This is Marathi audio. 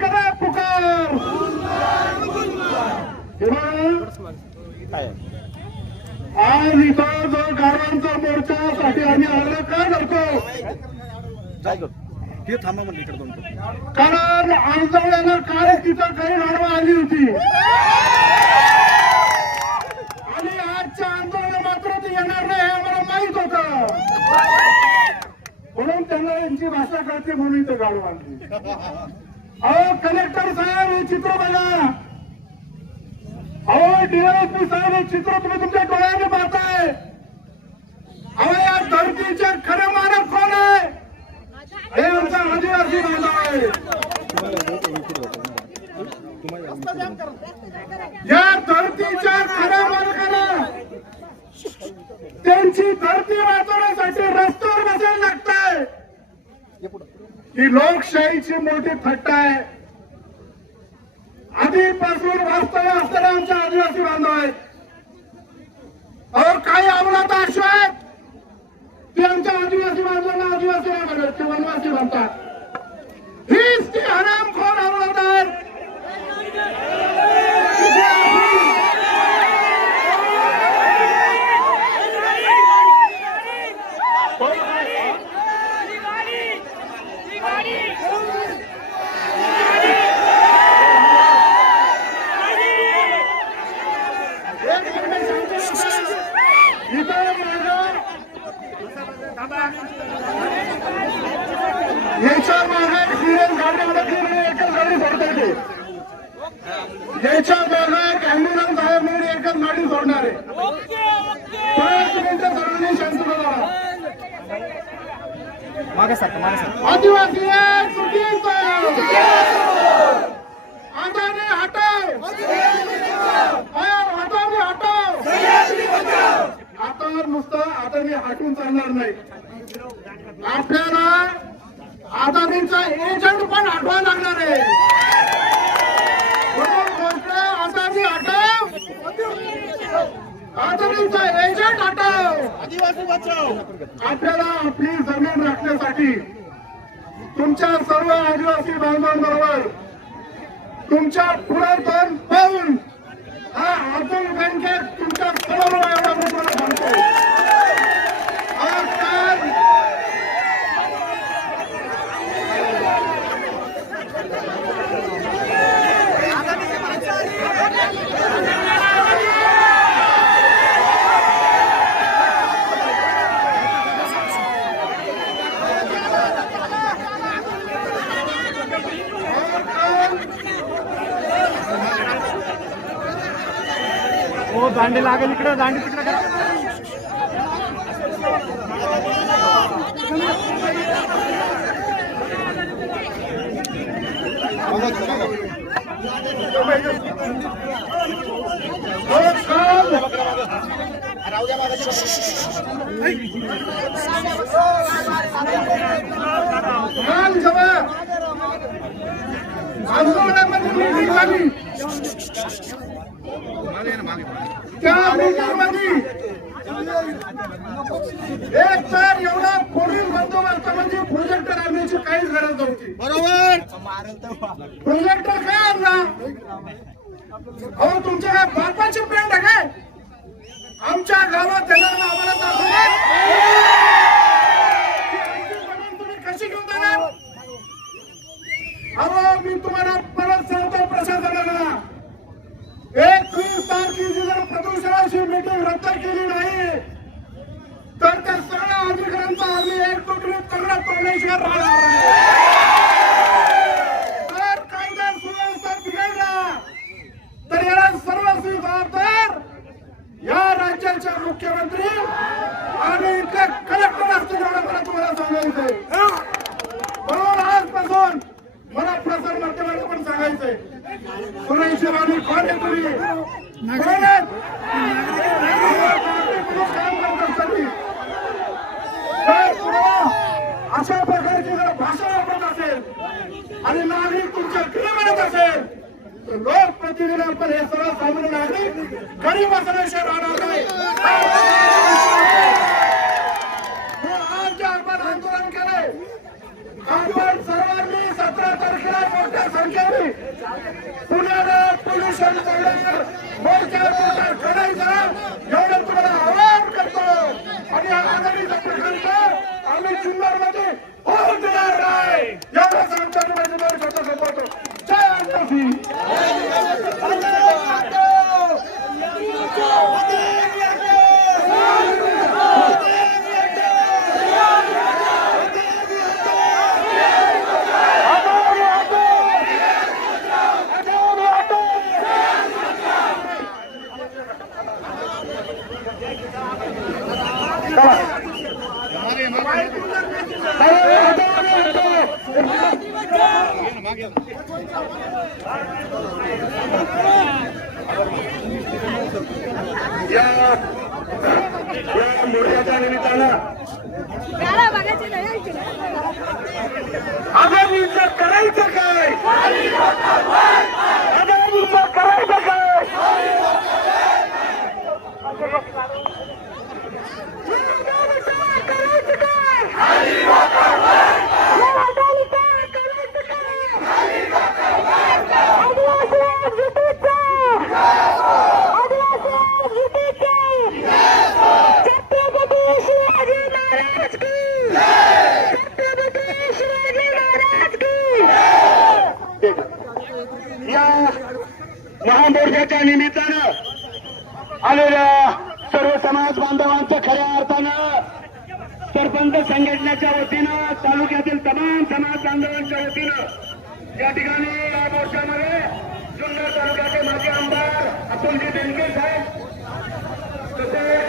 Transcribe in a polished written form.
करा पुकार. आज इथं जो गावांचा मोर्चासाठी आम्ही आग्रह का करतो, थांबा म्हणजे इकडे दोन कारण आंदोलनाला काल तिथं काही लढवा आली होती आणि आजच्या आंदोलन मात्र ते येणार नाही हे आम्हाला माहित होतं, म्हणून त्यांना यांची भाषा कळते म्हणून इथं गाडी बांधली. अहो कलेक्टर साहेब हे चित्र बघा, अहो डीएसपी साहेब हे चित्र तुम्ही तुमच्या डोळ्याने पाहताय. अहो या धरतीचे खरे मालक कोण आहे? हे आमचा आदिवासी बांधव आहे. या धरतीच्या खऱ्या मालकाला त्यांची धरती वाचवण्यासाठी रस्त्यावर बसायला लागतंय. ही लोकशाहीची मोठी थट्टा आहे. आधीपासून वास्तव्य असणारे आमच्या आदिवासी बांधव आहेत. अहो काही अवलाद अशी आहेत ते आमच्या आदिवासी बांधवांना आदिवासी नाही म्हणत, ते वनवासी म्हणतात. हीच ती हरामखोर अवलाद आहेत. याच्या मागे सिरियस गाड्यामध्ये एकच गाडी सोडता येते. याच्या मागे अँब्युलन्स आहे म्हणून एकच गाडी सोडणार आहे. सर्वांनी शांत बघा. आदिवासी आदाने हटाव, आदाने हटाव. आता नुसतं आदाने हटून चालणार नाही, आपल्याला आदानीचा एजंट पण हटवा लागणार आहे. आदानी हटाव, आदानीचा एजंट हटाव. आदिवासी बचाव. आपल्याला आपली जमीन राखण्यासाठी तुमच्या सर्व आदिवासी बांधवांबरोबर तुमच्या पुढातून पाहून हा अब्दुल बँकेत तुमच्या समोर एवढा मोठा सांगतो. हो दांडी लागेल इकडे, दांडी तिकडे करा. त्या मीटिंगमध्ये एक तर एवढा पोलीस बंदोबस्तामध्ये प्रोजेक्टर आणण्याची काहीच गरज नव्हती. बरोबर. प्रोजेक्टर काय आणला? अहो तुमच्या काय बापाची प्रेंट आहे काय? आमच्या गावात येणार ना आम्हाला दाखवणार तुम्ही कशी घेऊन जाणार? अहो मी तुम्हाला परत सांगतो प्रशासनाला, 21 तारखेची जर प्रदूषणाची मीटिंग रद्द केली नाही तर त्या सगळ्या अधिकाऱ्यांचा आम्ही एकत्रित करणं तोडण्याशिवाय राहणार नाही. जर कायदा सुव्यवस्था बिघडला तर याला सर्वस्वी जबाबदार या राज्याच्या मुख्यमंत्री आणि इथले कलेक्टर असतील एवढं मला तुम्हाला सांगायचंय. म्हणून आजपासून मला प्रसार माध्यमांना पण सांगायचंय, सुरेश राणी कोण आहे तुम्ही? कोण आहेत? काम करत असताना अशा प्रकारची जर भाषा वापरत असेल आणि नागरिक तुमच्या क्रिया म्हणत असेल तर लोकप्रतिनिधी आपण हे सर्वसामान्य नागरिक गरीब असल्याशिवाय राहणार नाही. आज जे आपण आंदोलन केलंय, आपण सर्वांनी 17 तारखेला मोठ्या संख्येने उपोषण करणार, मोर्चा करायचा एवढं तुम्हाला आवाहन करतो. आणि आघाडीचा प्रकल्प आम्ही जुन्नरमध्ये होऊन देणार नाही एवढं सांगताना माझी दोन शब्द संपवतो. जय आदिवासी. या मोर्चाच्या निमित्तानं आगामीचं करायचं काय, आगामीचं करायचं काय. या महामोर्चाच्या निमित्तानं आलेल्या सर्व समाज बांधवांचं खऱ्या अर्थानं सरपंच संघटनेच्या वतीनं तालुक्यातील तमाम समाज बांधवांच्या वतीनं या ठिकाणी या मोर्चामध्ये जुन्नर तालुक्याचे माजी आमदार अतुलजी बेनके साहेब तसेच